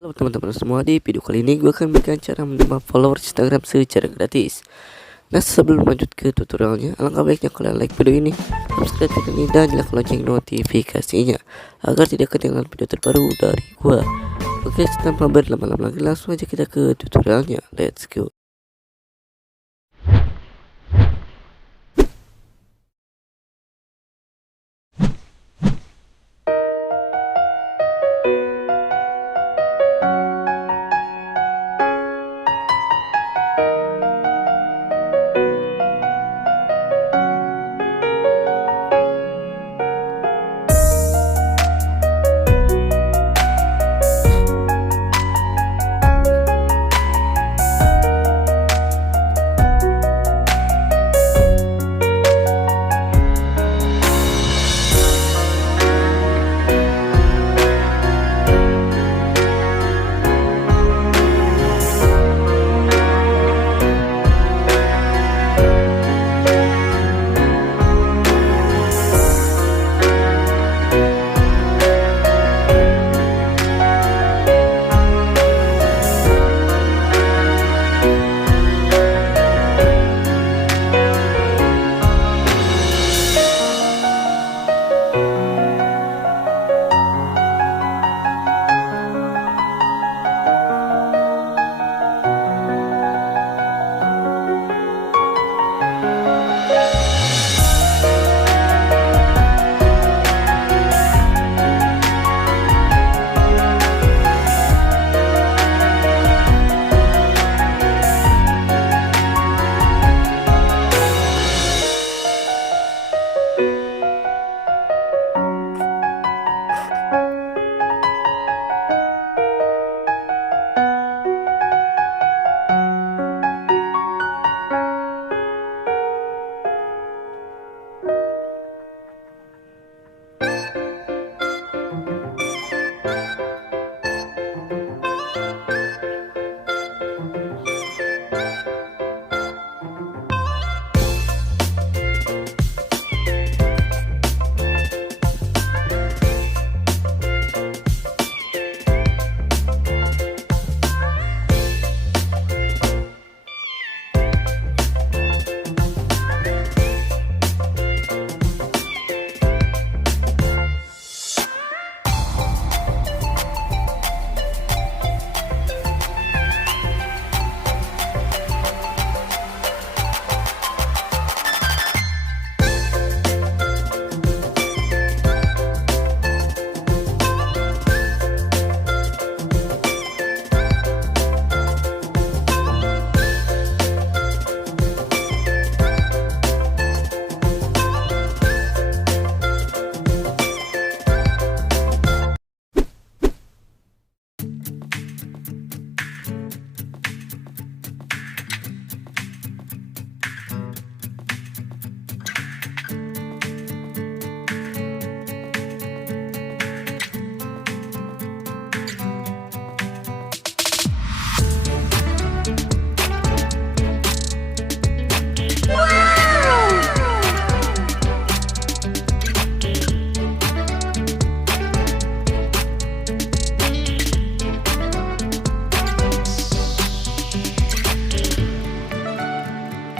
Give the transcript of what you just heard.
Halo teman-teman semua, di video kali ini gue akan berikan cara menambah follower Instagram secara gratis. Nah, sebelum lanjut ke tutorialnya, alangkah baiknya kalian like video ini, subscribe channel ini, dan nyalakan lonceng notifikasinya agar tidak ketinggalan video terbaru dari gue. Oke, tanpa berlama-lama lagi, langsung aja kita ke tutorialnya. Let's go.